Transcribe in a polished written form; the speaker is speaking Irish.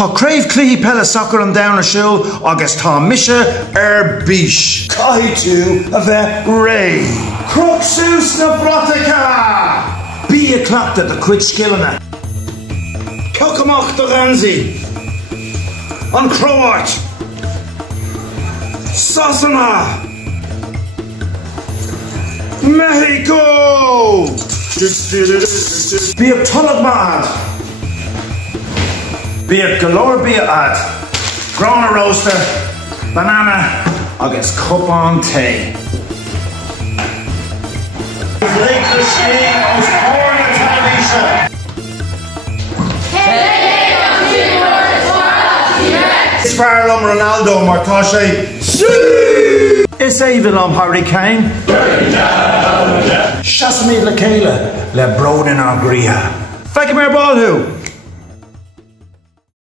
Tá Craobh Chluichí Peile Sacair an down siúl agus tá mise bís. Caiú a bheith ré. Crucsús na brotacha! Bí a clapta de cuid skillana. Cocamach do ganzi. An Craobh. Sasana. Mexico! Bí a tullag mad. Bí a galore bí ad. Grana roaster, banana, agus cup on tea. Lake the ski of porn television. It's Farlum Ronaldo Martache. It's Evilum Hurricane. Shasmid le Peile le Broden ar Gria. Feicim ar ball who?